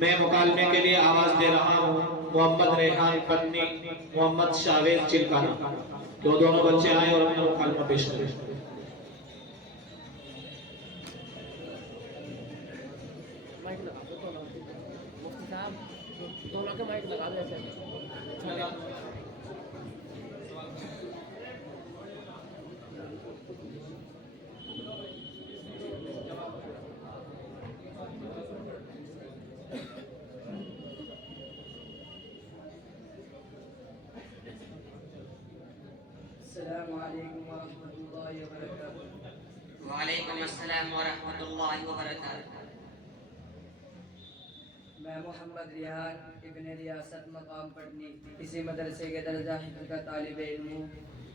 میں مکالمے کے لیے آواز دے رہا ہوں محمد ریحان پتنی، محمد شاویز چلکانہ، کہ وہ دونوں بچے آئیں اور اپنا مکالمہ پیش کریں۔ السلام علیکم ورحمۃ اللہ وبرکاتہ۔ وعلیکم السلام ورحمۃ اللہ وبرکاتہ۔ میں محمد ریحان ابن ریاست مقام پٹنی اسی مدرسے کے درجہ حفظ کا طالب علم ہوں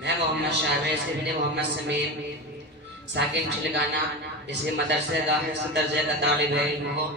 میں محمد شاویز ابن محمد سمیم ساکن چلکانہ اسی مدرسے کا حفظ درجے کا طالب علم ہوں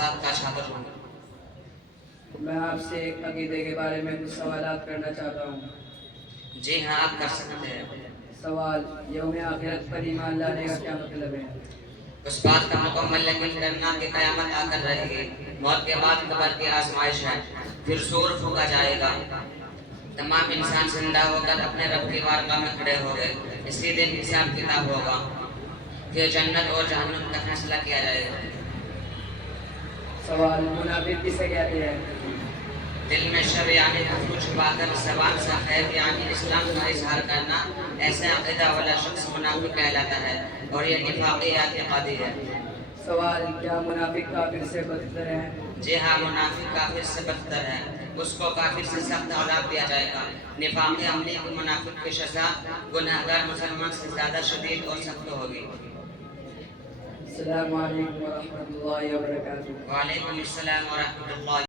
7 کا چھاتر ہوں۔ میں آپ سے عقیدے کے بارے میں کچھ سوالات کرنا چاہتا ہوں۔ جی ہاں، آپ کر سکتے ہیں۔ سوال: یوم آخرت پر ایمان لانے کا کیا مطلب ہے؟ اس بات کا مکمل یقین کرنا کہ قیامت آ کر رہے گی، موت کے بعد قبر کی آزمائش ہے، پھر سور پھونکا جائے گا، تمام انسان زندہ ہو کر اپنے رب کی بارگاہ میں کھڑے ہوں گے۔ اسی دن حساب کتاب ہوگا، پھر جنت اور جہنم کا فیصلہ کیا جائے گا۔ سوال: منافق کسے کہتے ہیں؟ دل میں شر یعنی کفر چھپا کر زبان سے خیر یعنی اسلام کا اظہار کرنا، ایسے عقیدہ والا شخص منافق کہلاتا ہے اور یہ نفاقی اعتقادی ہے۔ سوال: کیا منافق کافر سے بدتر ہے؟ جی ہاں، منافق کافر سے بدتر ہے، اس کو کافر سے سخت عذاب دیا جائے گا۔ نفاقی عملی کی منافق کی سزا گنہگار مسلمان سے زیادہ شدید اور سخت ہوگی۔ السلام علیکم ورحمۃ اللہ وبرکاتہ۔ وعلیکم السلام ورحمۃ اللہ